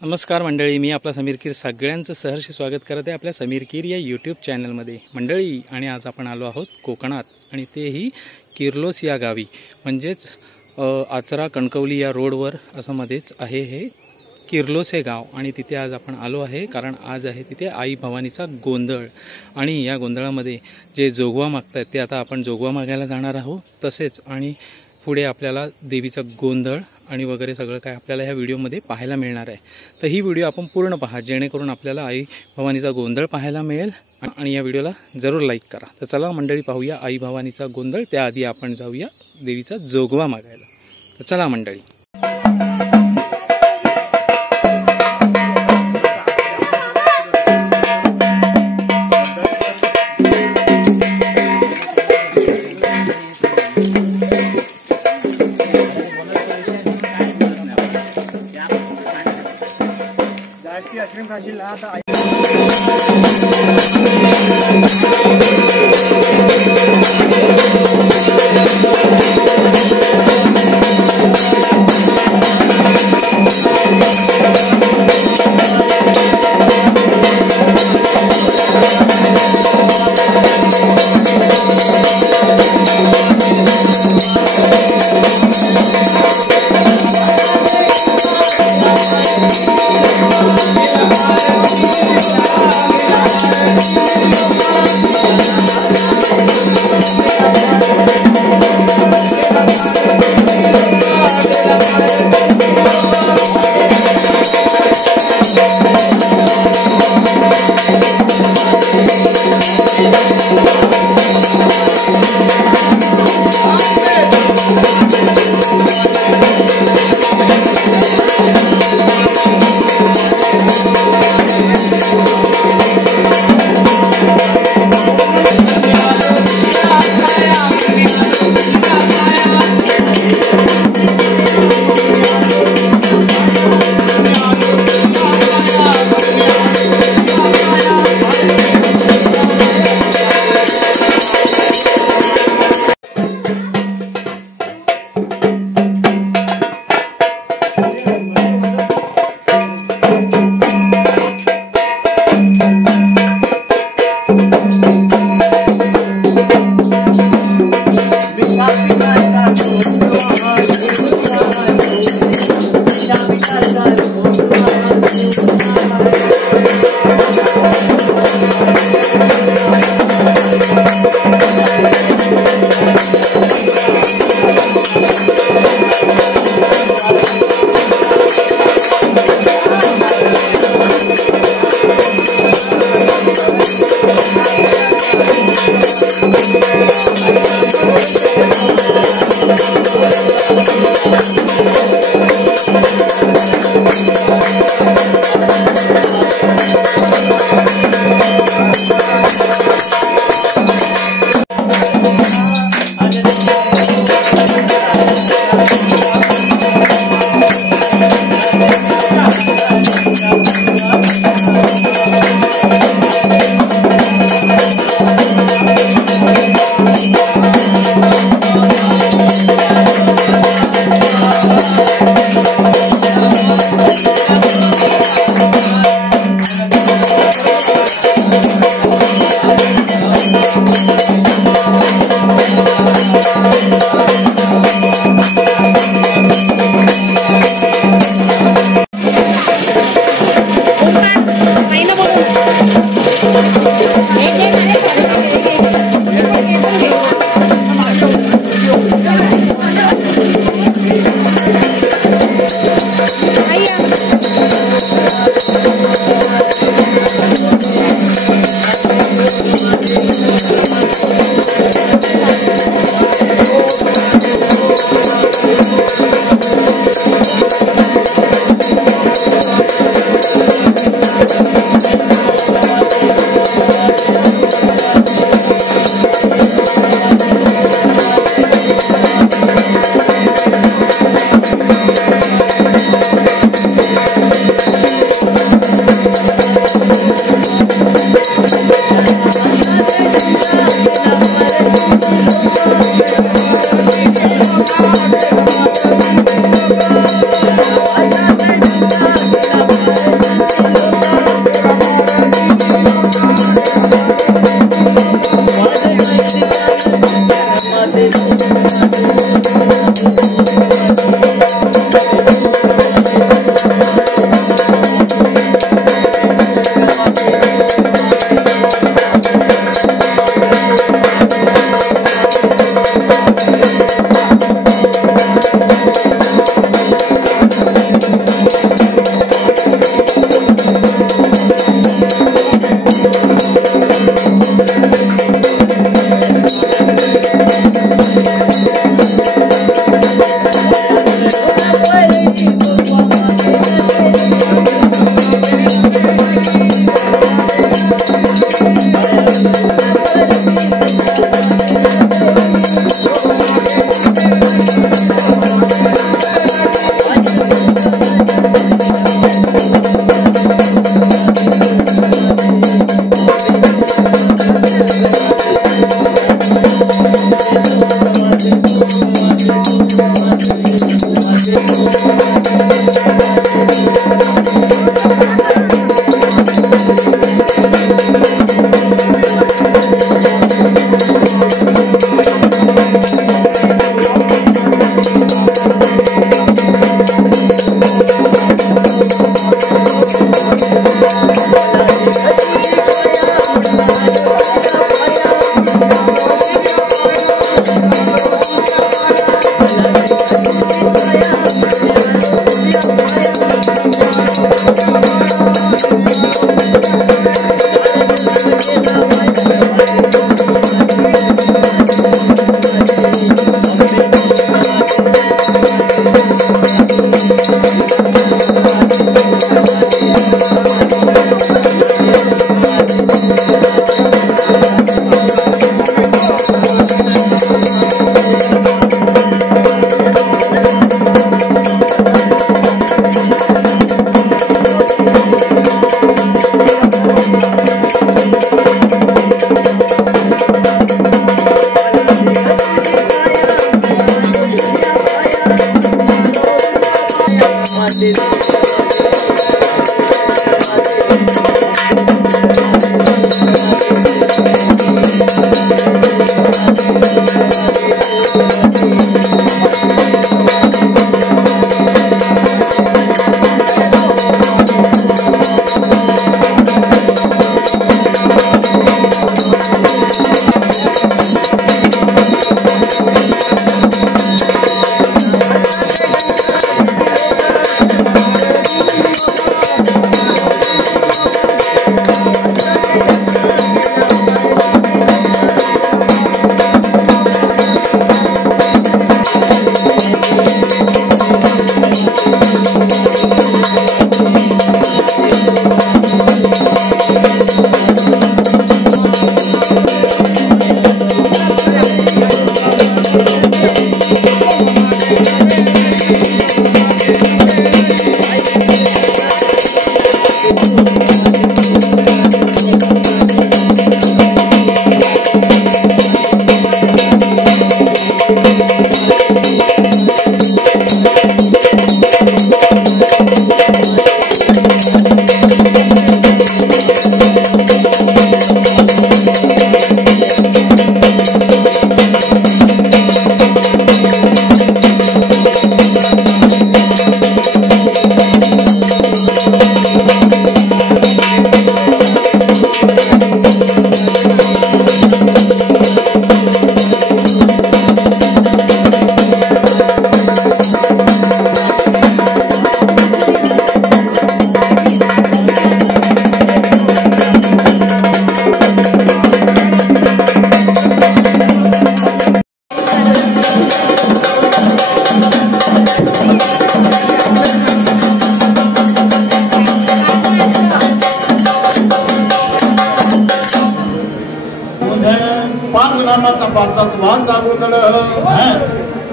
नमस्कार मंडळी, मी आपला समीर कीर सगळ्यांचं सहर्ष स्वागत करत आहे आपल्या समीर कीर या यूट्यूब चॅनलमध्ये मंडळी। आणि आज आपण आलो आहोत कोकणात आणि तेही किर्लोस या गावी, म्हणजेच आचरा कणकवली या रोडवर असं मध्येच आहे हे किर्लोस हे गाव। आणि तिथे आज आपण आलो आहे कारण आज आहे तिथे आई भवानीचा गोंधळ। आणि या गोंधळामध्ये जे जोगवा मागतात ते आता आपण जोगवा मागायला जाणार आहोत। तसेच आणि पुढे आपल्याला देवीचा गोंधळ आणि वगैरे सगळं काय आपल्याला ह्या व्हिडिओमध्ये पाहायला मिळणार आहे। तर ही व्हिडिओ आपण पूर्ण पहा जेणेकरून आपल्याला आई भवानीचा गोंधळ पाहायला मिळेल। आणि या व्हिडिओला जरूर लाईक करा। तर चला मंडळी, पाहूया आई भवानीचा गोंधळ। त्याआधी आपण जाऊया देवीचा जोगवा मागायला। तर चला मंडळी।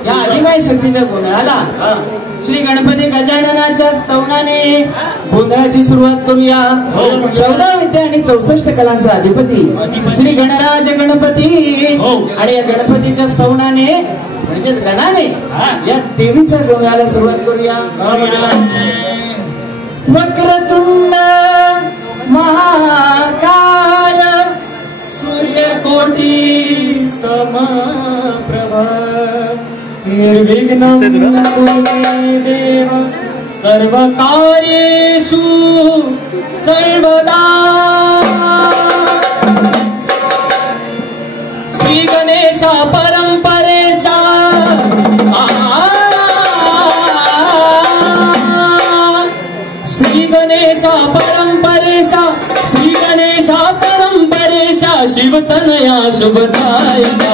या आदिमाई शक्तीच्या गोंधळाला श्री गणपती गजाननाच्या स्तवनाने गोंधळाची सुरुवात करूया. 14 विद्या आणि 64 कलांचा अधिपती श्री गणराज गणपती आणि या गणपतीच्या स्तवनाने म्हणजेच गणाने या देवीच्या गोंधळाला सुरुवात करूया. वक्रतुंड महाकाय सूर्यकोटी समप्रभ निर्विघ्नं कुरु देव सर्वकार्येषु सर्वदा. श्री गणेशा परंपरेशा श्री गणेशा परंपरेशा श्री गणेशा परंपरेशा शिवतनया शुभदायका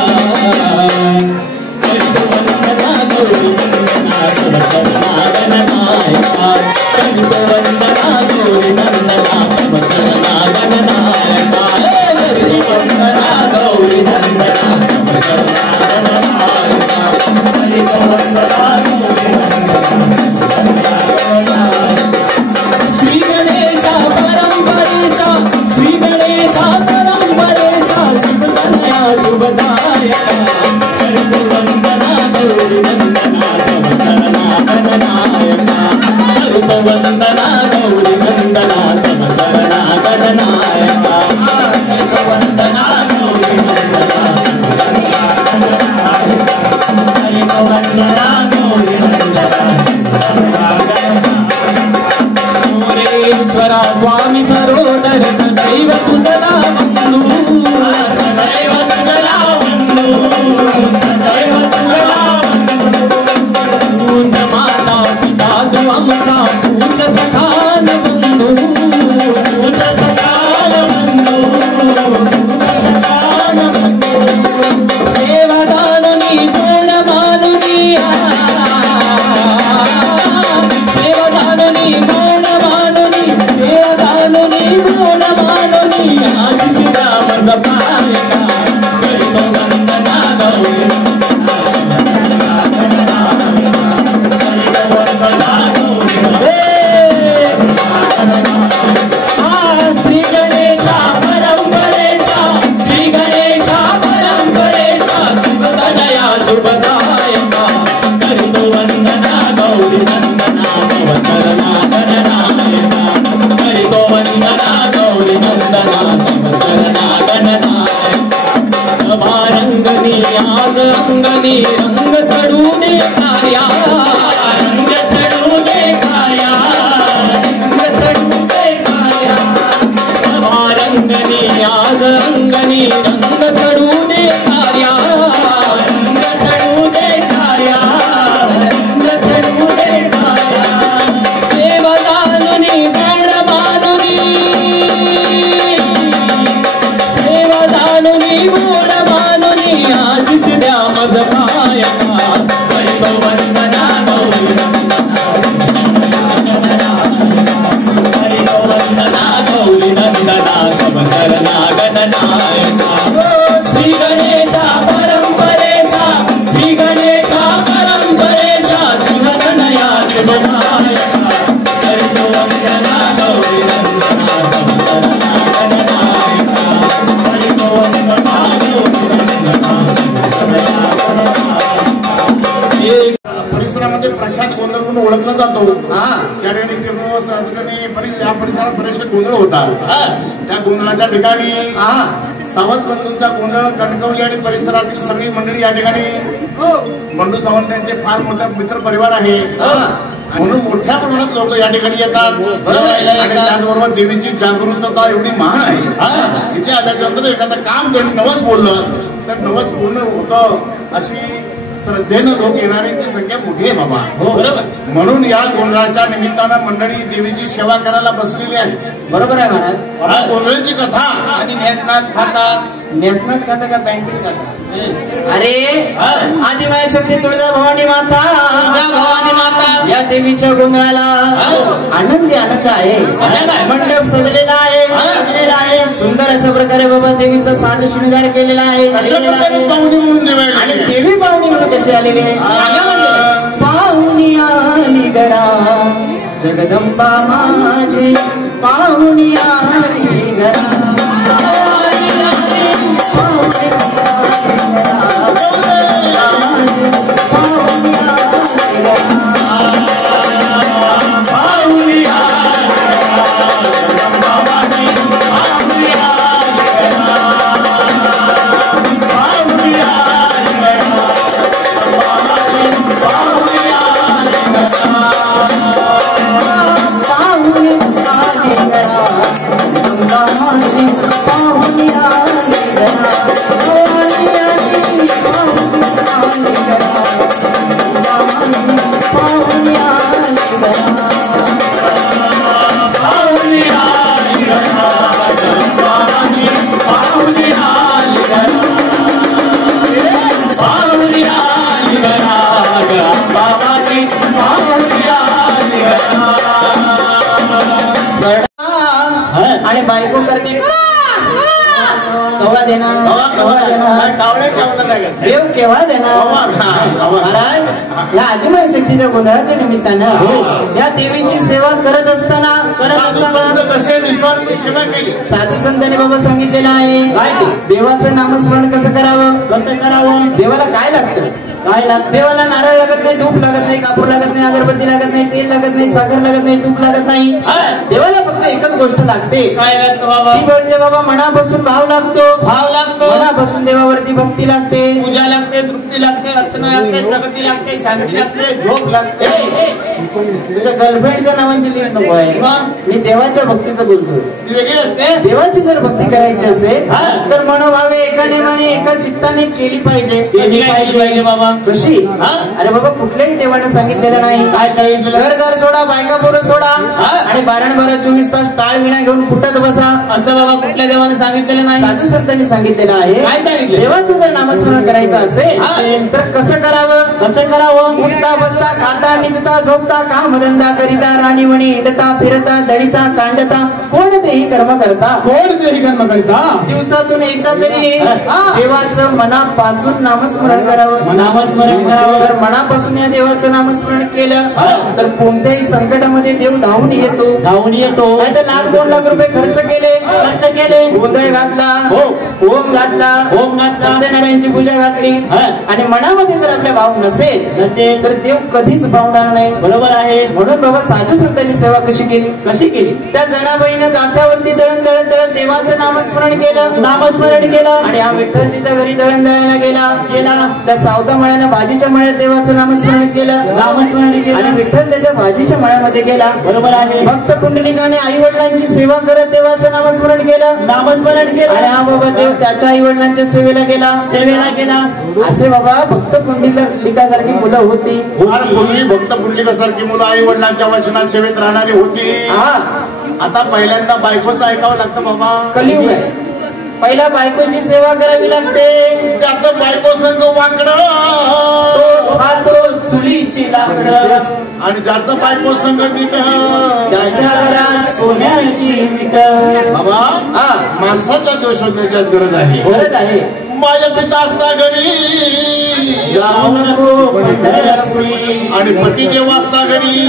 वंदना गौरी वंदना शिवचरणा गणनायका वंदना गौरी वंदना शिवचरणा गणनायका वंदना गौरी वंदना शिवचरणा गणनायका वंदना गौरी वंदना श्री गणेशा परंपरेशा शुभतनया शुभदायका सर्ववंदना गौरी नंदना समचरणा गणनायका सर्ववंदना गौरी नंदना समचरणा गणनायका सर्ववंदना गौरी नंदना समचरणा गणनायका गौरी नंदना मोरेश्वरा स्वामी सरोदर सदैव तुझला बंधू सदैव तुझला बंधू सदैव तुझला पूज माता पिता तू आमचा पूज सखान बंधू पूज सखान बंधू पूज सखान बंधू सेवादानी गुण मानुनी सेवादानी गुण मानुनी सेवादानी गुण मानुनी आशिष राम जपायका सर्ववंदना गौरी श्री गणेशा परंपरेशा श्री गणेशा परंपरेशा शुभतनया शुभदायका करतो वंदना गौरी नंदना भवचरणा गणनायका करतो वंदना गौरी नंदना भवचरणा गणनायका सभारंगनी आज अंगनी रंग चढू दे कार्या रंग चढू दे कार्या रंग चढू दे कार्या सभारंगनी आज अंगनी रंग चढू दे कार्या रंग चढू दे कार्या रंग चढू दे कार्या सेवादानुनी गुण मानुनी सेवादानुनी गुण मानुनी आशिष द्या मज पायका करतो वंदना गौरी नंदना करतो वंदना गौरी नंदना समचरणा गणनायका श्री गणेशा परंपरेशा श्री गणेशा परंपरेशा शिवतनया शुभदायका करतो वंदना गौरी नंदना समचरणा गणनायका करतो वंदना गौरी नंदना समचरणा गणनायका परिसरामध्ये प्रख्यात गोंधळ म्हणून ओळखला जातो. त्या ठिकाणी किर्लोस या परिसरात बरेचसे गोंधळ होतात. त्या गोंधळाच्या ठिकाणी सावंत बंधूंचा गोंधळ कणकवली आणि परिसरातील सगळी मंडळी या ठिकाणी बंडू सावंत यांचे फार मोठा मित्र परिवार आहे. म्हणून मोठ्या प्रमाणात लोक या ठिकाणी येतात. आणि त्याचबरोबर देवीची जागृतता एवढी महान आहे. इथे आल्याच्यानंतर एखादं काम त्यांनी नवस बोललं तर नवस पूर्ण होतं अशी श्रद्धेनं लोक येणाऱ्यांची संख्या मोठी आहे बाबा. म्हणून या गोंधळाच्या निमित्तानं मंडळी देवीची सेवा करायला बसलेली आहे. बरोबर आहे महाराज. गोंधळीची कथा आणि नेसनाथ खाता का पेंटिंग खाता. अरे आदिमाय शक्ती तुळजा भवानी माता भवानी माता या देवीच्या गोंधळाला आनंदी आनंद आहे. मंडप सजलेला आहे. सुंदर अशा प्रकारे बाबा देवीचा साज शृंगार केलेला आहे. पाहुणी म्हणून देवा आणि देवी पाहुणी म्हणून कशी आलेली आहे. पाहुणी आली घरा जगदंबा माझी पाहुणी आली घरा आणि बायको करते कवा देणार देव केव्हा देणार. महाराज या आदिमाय शक्तीच्या गोंधळाच्या निमित्तानं या देवीची सेवा करत असताना कसे निस्वार्थी सेवा केली. साधू संतांनी बाबा सांगितलेलं आहे काय ते? देवाचं नामस्मरण कसं करावं. कसं करावं? देवाला काय लागतं. काय लागतं? देवाला नारळ लागत नाही, धूप लागत नाही, कापूर लागत नाही, अगरबत्ती लागत नाही, तेल लागत नाही, साखर लागत नाही, तूप लागत नाही. हा. देवाला फक्त एकच गोष्ट लागते. काय लागतं बाबा? ती म्हणजे बाबा मनापासून भाव लागतो. भाव लागतो, मनापासून देवावरती भक्ती लागते. पूजा लागते, तृप्ती लागते, अर्चना लागते, प्रगती लागते, शांती लागते, झोप लागते. तुझ्या गर्लफ्रेंडच्या नावांची लिस्ट नको आहे. मी देवाच्या भक्तीचं बोलतोय. ती वेगळी असते. देवाची जर भक्ती करायची असेल हा. तर मनोभावे एका नेमाने एका चित्ताने केली पाहिजे. कशी काय केली पाहिजे बाबा? कशी. हा? अरे बाबा कुठल्याही देवानं सांगितलेलं नाही. काय सांगितलं? घरदार सोडा, बायका पोरं सोडा हा. आणि 12 24 तास टाळ विणा घेऊन फुटत बसा. असं बाबा कुठल्या देवाने सांगितलेलं नाही. साधू संतांनी सांगितलेलं आहे. काय सांगितलं? देवाचं जर नामस्मरण करायचं हा. असेल तर कसं करावं. कसं करावं? उठता बसता खाता निजता झोपता कामधंदा करिता राणीवणी हिंडता फिरता दळीता कांडता कोणतेही कर्म करता कोणतेही कर्म करता दिवसातून एकदा तरी हा. देवाचं मनापासून नामस्मरण करावं. नामस्मरण करावं. जर मनापासून या देवाचं नामस्मरण केलं हा. तर कोणत्याही संकटामध्ये देव धावून येतो. धावून येतो. नाही तर 1,00,000 2 लाख रुपये खर्च केले, खर्च केले, गोंधळ घातला, हो. होम घातला, होम घातला, सत्यनारायणची पूजा घातली हा. आणि मनामध्ये जर आपल्या भाव नसेल नसेल तर देव कधीच पावणार नाही. बरोबर आहे. म्हणून बाबा साधू संतांनी सेवा कशी केली. कशी केली? त्या जनाबाईनं जात्यावरती दळण दळत दळत देवाचं नामस्मरण केलं. नामस्मरण केलं. आणि हा विठ्ठल तिच्या घरी दळण दळायला गेला. त्या सावता मळ्यानं भाजीच्या मळ्यात देवाचं नामस्मरण केलं. नामस्मरण केलं. आणि विठ्ठल त्याच्या भाजीच्या मळ्यामध्ये गेला. बरोबर आहे. भक्त पुंडलिकाने आई वडिलांची सेवा करत देवाचं नामस्मरण केलं. नामस्मरण आणि केलं. हा बाबा देव त्याच्या आई वडिलांच्या सेवेला गेला. सेवेला गेला. असे बाबा भक्त पुंडलिकासारखी मुलं होती. फार पूर्वी भक्त पुंडलिकासारखी मुलं आई वडिलांच्या वचनात सेवेत राहणारी होती. हा. आता पहिल्यांदा बायकोचं ऐकावं लागतं बाबा. कलियुग आहे. पहिला बायकोची सेवा करावी लागते. त्याचं बायको संग वाकडं तो खातो चुलीची लाकडं आणि ज्याचं बायको संग नीट त्याच्या घरात सोन्याची मीठ. बाबा हा. माणसाचा दोष शोधण्याची गरज आहे. गरज आहे. माझ्या पिता असता घरी जाऊ नको पंढरपुरी आणि पती देव असता घरी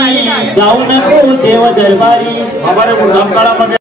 जाऊ नको देव दरबारी. बाबा रे वृद्धाप काळामध्ये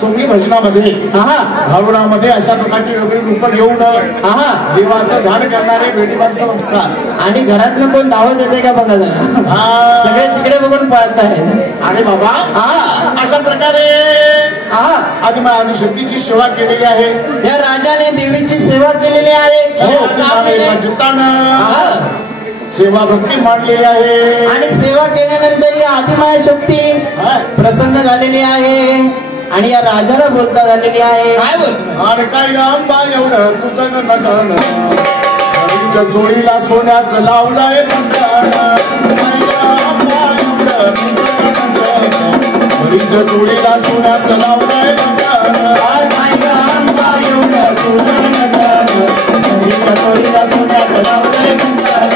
सोंगी भजनामध्ये भारुडामध्ये अशा प्रकारची वेगळी रूपं घेऊन देवाचं झाड करणारे वेडी माणसं असतात. आणि घरातनं कोण धावत येते का बघा जरा. सगळे तिकडे बघून पळत आहेत. अरे बाबा अशा प्रकारे आदिशक्तीची सेवा केलेली आहे. या राजाने देवीची सेवा केलेली आहे. चित्तानं सेवा भक्ती मांडलेली आहे. आणि सेवा केल्यानंतर ही आदिमाया शक्ती प्रसन्न झालेली आहे आणि या राजाला बोलता झालेली आहे. काय बोल? आणि काय आंबा एवढं तुझं नटन हरीच्या जोडीला सोन्याचं लावलंय बंधन. हरीच्या जोडीला सोन्याचं लावलंय बंधन. हरीच्या जोडीला सोन्याचं लावलंय बंधन.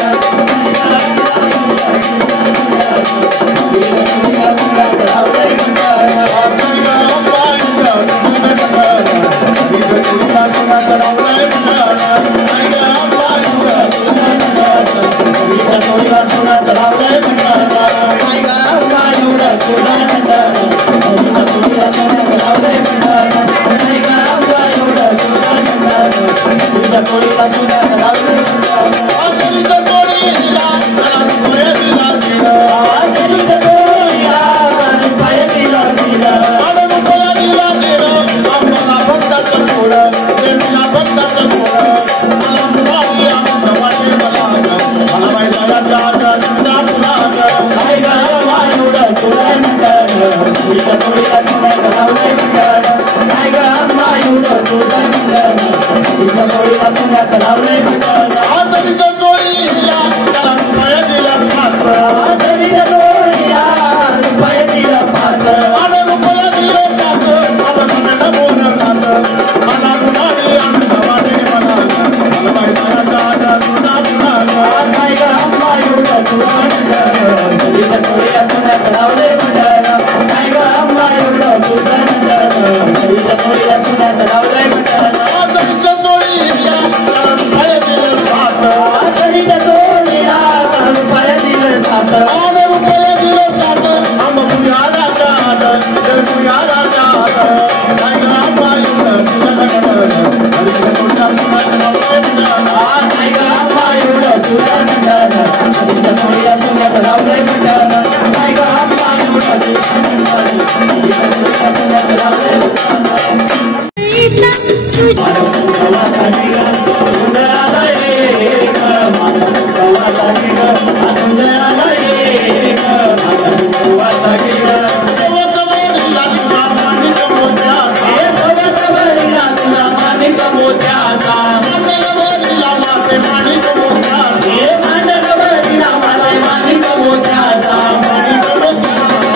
गोंधळाला ये ग माझा कुंकुवाचा घेर चवत वरीला तुला माणिक मोत्याचा हे सोबत भरीला तुला माणिक मोत्याचा मांडल वरीला माते माणिक मोत्याचा हे मांडक भरीला माझे माणिक मोत्याचा माणिक मोत्याचा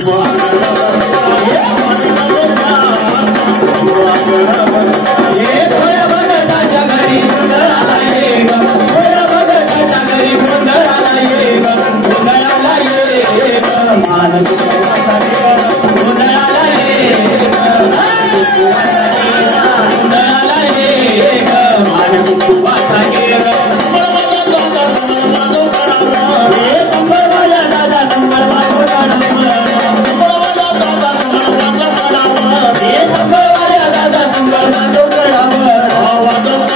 उभा हे भोया भगताच्या घरी गोंधळाला ये ग भोया भगताच्या घरी गोंधळाला ये ग गोंधळाला ये ग मान कुंकुवाचा घेर गोंधळाला ये ग गोंधळाला ये ग मान कुंकुवाचा घेर हे कंबर माझ्या दादा कंबर माझो काढावं हे कंबर माझ्या दादा कंबर माझो काढावं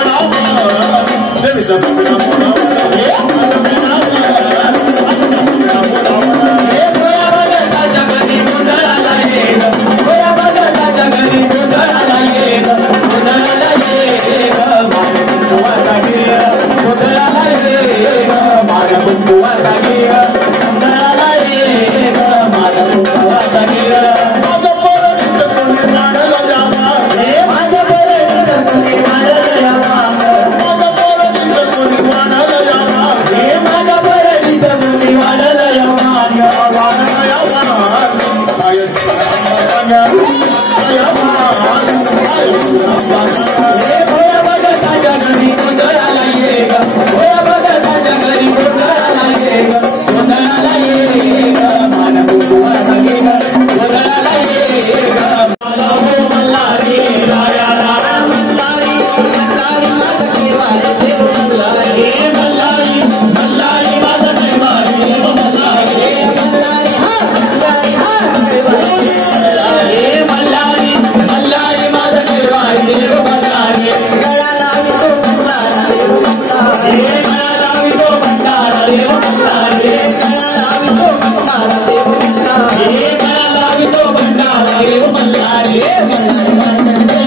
हे भोया भगताच्या घरी गोंधळाला ये ग भोया भगताच्या घरी गोंधळाला ये ग गोंधळाला ये ग मान कुंकुवाचा घेर गोंधळाला ये ग मान कुंकुवाचा घेर गोंधळाला ये ग मान कुंकुवाचा घेर हे माझ्या बरडीत कोणी वाढलं या माग हे माझ्या बरडीत कोणी वाढलं या माग हे भोया भगताच्या घरी गोंधळाला ये ग भोया भगताच्या घरी गोंधळाला ये ग गोंधळाला ये ग मान कुंकुवाचा घेर गोंधळाला ये ग मला हो मल्हारी राया राया मल्हारी मल्हारी माझा केवारी देव मल्हारी हे मल्हारी मल्हारी माझा केवारी देव मल्हारी हे मल्हारी हा मल्हारी हा हे मल्हारी मल्हारी माझा केवारी देव मल्हारी गळा लावितो भंडारा देव मल्हारी हे गळा लावितो भंडारा देव मल्हारी हे गळा लावितो भंडारा देव मल्हारी हे गळा लावितो भंडारा देव मल्हारी हे मल्हारी मार्कंड जय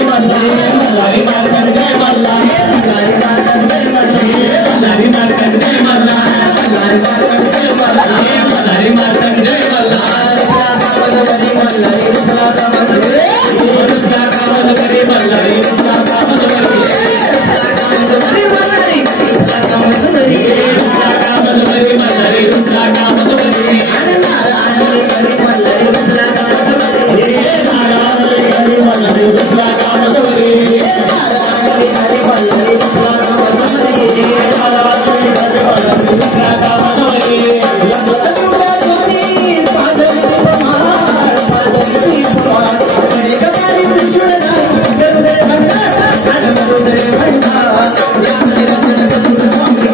मल्हारी मार्कंड जय मल्हारी मल्हारी मार्कंड जय मल्हारी मल्हारी मार्कंड जय मल्हारी मल्हारी मार्कंड जय मल्हारी मल्हारी मार्कंड जय मल्हारी रुसला कामद घरी रुसला कामद घरी मल्हारी रुसला कामद घरी रुसला कामद घरी मल्हारी रुसला कामद घरी रुसला कामद घरी मल्हारी रुसला कामद घरी नारायण घरी मल्हारी रुसला कामद घरी नारायण घरी मल्हारी रुसला कामद घरी नारायण घरी मल्हारी रुसला कामद घरी नारायण घरी मल्हारी रुसला कामद घरी लग्न तुमच्या ज्योती पादवी पमार पादवी पमार कडे गमारी त्रिशूळ नाही गरुडे भंडार साध गरुडे भंडार या रंजन चतुर स्वामी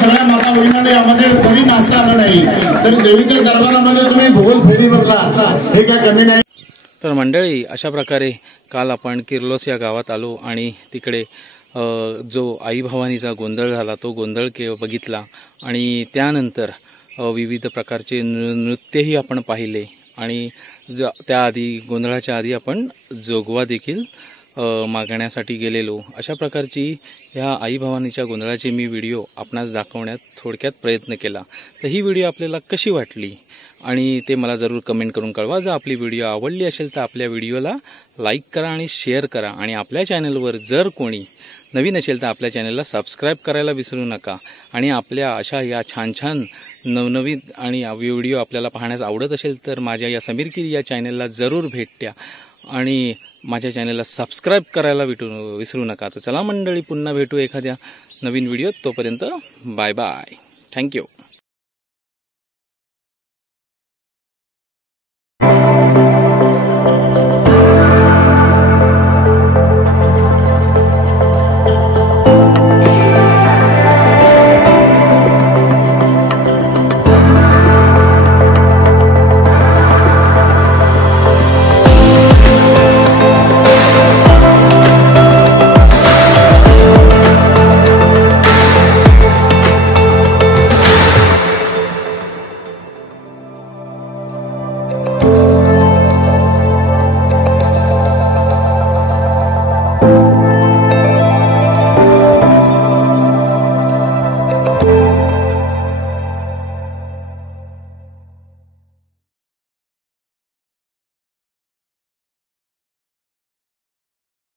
सगळ्या माता भगिनींना यामध्ये कोणी नाचता आलं नाही तर देवीच्या दरबारामध्ये तुम्ही भूगोल फेरी भरला हे काय कमी नाही. तर मंडळी, अशा प्रकारे काल आपण किर्लोस या गावात आलो आणि तिकडे जो आई भवानीचा गोंधळ झाला तो गोंधळ बघितला आणि त्यानंतर विविध प्रकारचे नृत्यही आपण पाहिले आणि त्याआधी गोंधळाच्या आधी आपण जोगवा देखील मागण्यासाठी गेलेलो. अशा प्रकारची ह्या आई भवानीच्या गोंधळाचे मी व्हिडिओ आपणास दाखवण्यात थोडक्यात प्रयत्न केला. तर ही व्हिडिओ आपल्याला कशी वाटली आणि ते मला जरूर कमेंट करून कळवा. जर आपली व्हिडिओ आवडली असेल तर आपल्या व्हिडिओला लाईक करा आणि शेअर करा आणि आपल्या चॅनलवर जर कोणी नवीन असेल तर आपल्या चॅनलला सबस्क्राईब करायला विसरू नका. आणि आपल्या अशा या छान छान नवनवीन आणि व्हिडिओ आपल्याला पाहण्यास आवडत असेल तर माझ्या या समीरकीर या चॅनलला जरूर भेट द्या आणि माझ्या चॅनलला सबस्क्राईब करायला विसरू नका. तर चला मंडळी, पुन्हा भेटू एखाद्या नवीन व्हिडिओत. तोपर्यंत बाय बाय. थँक्यू.